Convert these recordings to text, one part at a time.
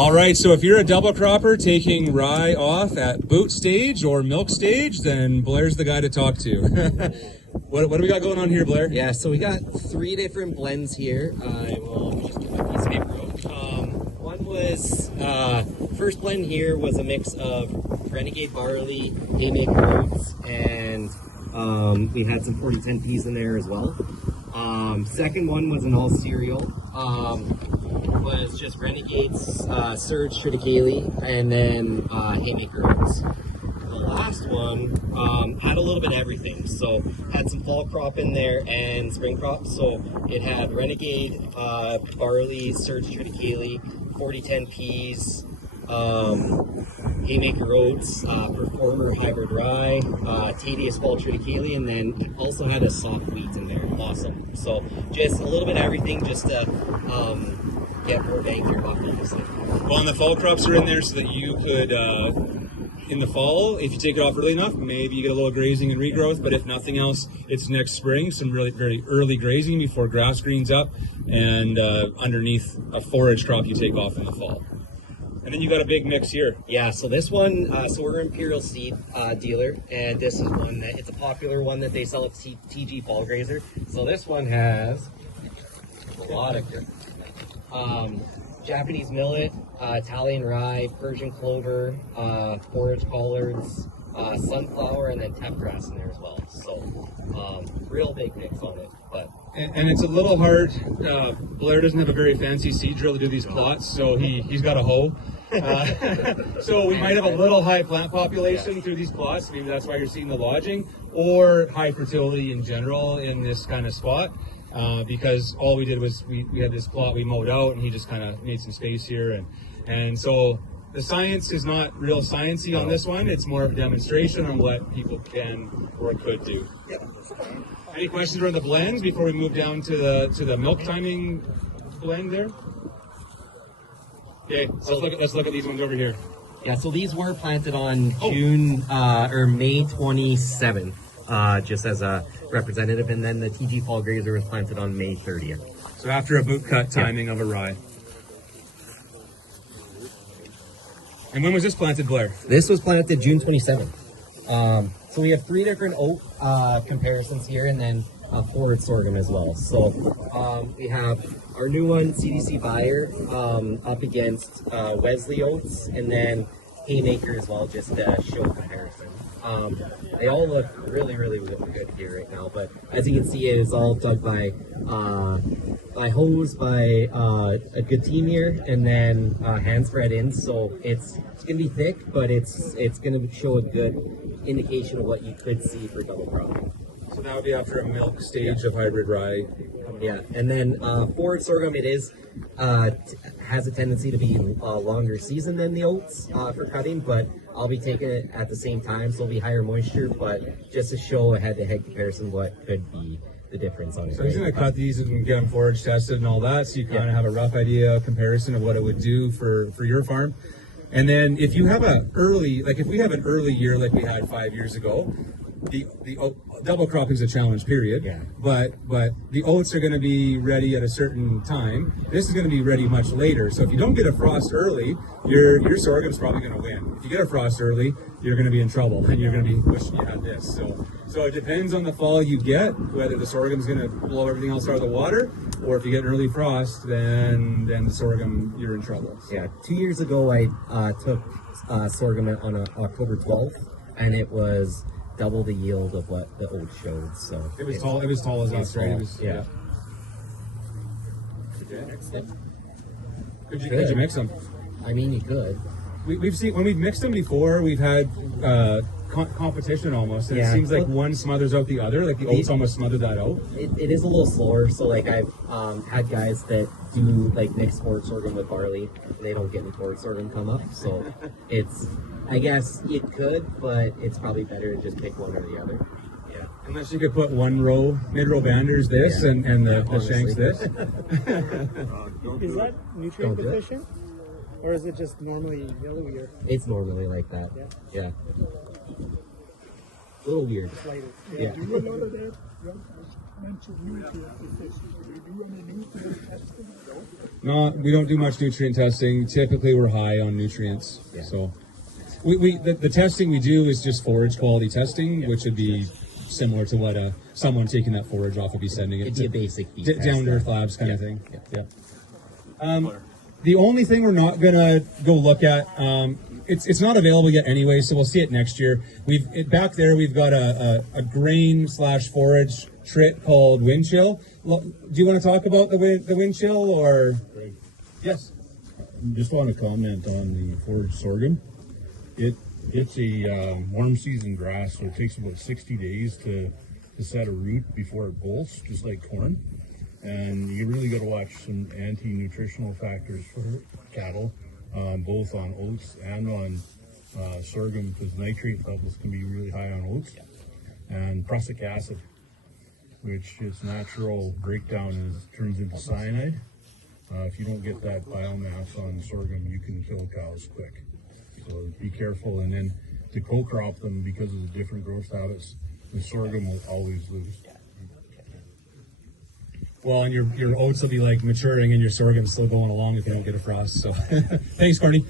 All right, so if you're a double cropper taking rye off at boot stage or milk stage, then Blair's the guy to talk to. What do we got going on here, Blair? Yeah, so we got 3 different blends here. I will just get my piece of paper out. One was, first blend here was a mix of Renegade barley, haymaker oats, and we had some 4010 peas in there as well. Second one was an all cereal. Was just Renegade's Surge triticale, and then haymaker oats. The last one had a little bit of everything, so had some fall crop in there and spring crop. So it had Renegade barley, Surge triticale, 4010 peas, haymaker oats, performer hybrid rye, Tedious fall triticale, and then it also had a soft wheat in there. Awesome. So just a little bit of everything, just to get more bang for your buck, obviously. Well, and the fall crops are in there so that you could, in the fall, if you take it off early enough, maybe you get a little grazing and regrowth, but if nothing else, it's next spring, some really very early grazing before grass greens up, and underneath a forage crop you take off in the fall. And then you got a big mix here. Yeah, so this one, so we're an Imperial Seed dealer, and this is one that, it's a popular one that they sell at TG Fall Grazer. So this one has a lot of Japanese millet, Italian rye, Persian clover, forage collards, sunflower, and then tep grass in there as well. So real big mix on it. But and it's a little hard. Blair doesn't have a very fancy seed drill to do these plots, so he's got a hoe. So we might have a little high plant population through these plots. Maybe that's why you're seeing the lodging, or high fertility in general in this kind of spot. Because all we did was we had this plot we mowed out, and he just kind of made some space here, and so the science is not real sciencey on this one. It's more of a demonstration on what people can or could do. Any questions around the blends before we move down to the milk timing blend there? Okay, let's look at these ones over here. Yeah, so these were planted on June or May 27th. Just as a representative, and then the TG Fall Grazer was planted on May 30th. So after a boot cut timing of a rye. And when was this planted, Blair? This was planted June 27th. So we have 3 different oat comparisons here, and then a forward sorghum as well. So we have our new one, CDC Buyer, up against Wesley oats, and then haymaker as well, just to show comparison. They all look really, really good here right now, but as you can see, it is all dug by hose by a good team here, and then hand spread in. So it's gonna be thick, but it's gonna show a good indication of what you could see for double cropping. So that would be after a milk stage of hybrid rye. Yeah, and then forward sorghum, it is has a tendency to be longer season than the oats for cutting, but I'll be taking it at the same time, so it'll be higher moisture, but just to show a head-to-head comparison what could be the difference on it. So he's going to cut these and get them forage tested and all that, so you kind of have a rough idea, comparison of what it would do for your farm. And then if you have if we have an early year like we had 5 years ago, the double cropping is a challenge, period. Yeah. But the oats are going to be ready at a certain time. This is going to be ready much later. So if you don't get a frost early, your sorghum's probably going to win. If you get a frost early, you're going to be in trouble, and you're going to be wishing you had this. So it depends on the fall you get, whether the sorghum's going to blow everything else out of the water, or if you get an early frost, then the sorghum, you're in trouble. So. Yeah, 2 years ago I took sorghum on October 12th, and it was double the yield of what the oats showed. So it was tall. It was tall as us, right? Yeah. Could you mix them? I mean, you could. We've seen when we've mixed them before. We've had competition almost, and it seems like one smothers out the other. Like the oats almost smother that out. It is a little slower. So like I've had guys that do like mix forward sorghum with barley, and they don't get any forward sorghum come up. So it's, I guess you could, but it's probably better to just pick one or the other. Yeah. Unless you could put one row, mid-row banders this, and the shanks this. Is that nutrient deficient? Or is it just normally yellowier? It's normally like that. Yeah. A little weird. Yeah. Do a lot of that. You mentioned nutrient deficiency. Do you do any nutrient testing? No? No, we don't do much nutrient testing. Typically, we're high on nutrients. Yeah. So, the testing we do is just forage quality testing, which would be similar to what someone taking that forage off would be sending it. It'd be a basic feed down to test. earth labs kind of thing. Yeah. The only thing we're not gonna go look at, it's not available yet anyway, so we'll see it next year. Back there we've got a grain / forage trit called wind chill. Do you want to talk about the wind chill or? Right. Yes. Just want to comment on the forage sorghum. It's a warm season grass, so it takes about 60 days to set a root before it bolts, just like corn. And you really got to watch some anti-nutritional factors for cattle, both on oats and on sorghum, because nitrate levels can be really high on oats. And prussic acid, which its natural breakdown turns into cyanide. If you don't get that biomass on sorghum, you can kill cows quick. So be careful. And then to co-crop them, because of the different growth habits, the sorghum will always lose. Well, and your oats will be like maturing and your sorghum's still going along if you don't get a frost. So thanks, Courtney.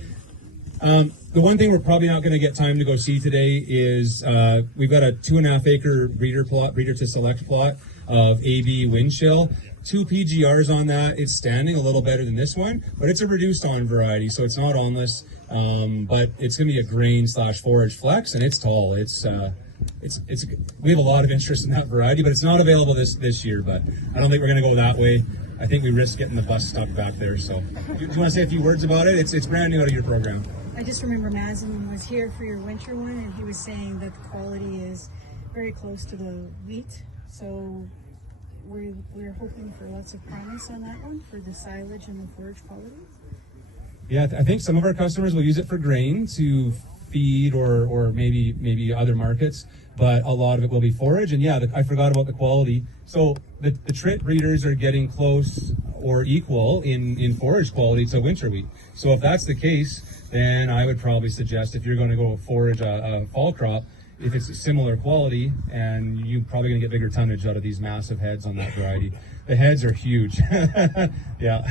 The one thing we're probably not going to get time to go see today is we've got a 2.5 acre breeder to select plot of AB wind chill. 2 PGRs on that. It's standing a little better than this one, but it's a reduced on variety, so it's not onless. But it's going to be a grain / forage flex, and it's tall. We have a lot of interest in that variety, but it's not available this year. But I don't think we're going to go that way. I think we risk getting the bus stuck back there. So, do you want to say a few words about it? It's brand new out of your program. I just remember Mazen was here for your winter one, and he was saying that the quality is very close to the wheat. So we're hoping for lots of promise on that one for the silage and the forage quality. Yeah, I think some of our customers will use it for grain to feed or maybe other markets, but a lot of it will be forage. And yeah, I forgot about the quality. So the trit breeders are getting close or equal in forage quality to winter wheat. So if that's the case, then I would probably suggest if you're going to go forage a fall crop, if it's a similar quality, and you're probably going to get bigger tonnage out of these massive heads on that variety. The heads are huge. Yeah.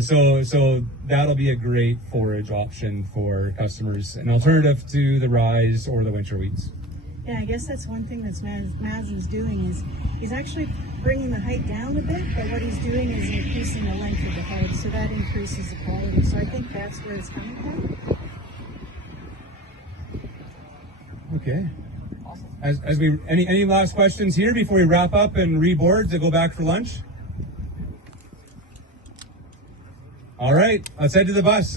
So that'll be a great forage option for customers, an alternative to the rise or the winter wheats. Yeah, I guess that's one thing that Mazen's doing is he's actually bringing the height down a bit, but what he's doing is increasing the length of the head, so that increases the quality. So I think that's where it's coming from. Okay. As we any last questions here before we wrap up and reboard to go back for lunch? All right, let's head to the bus.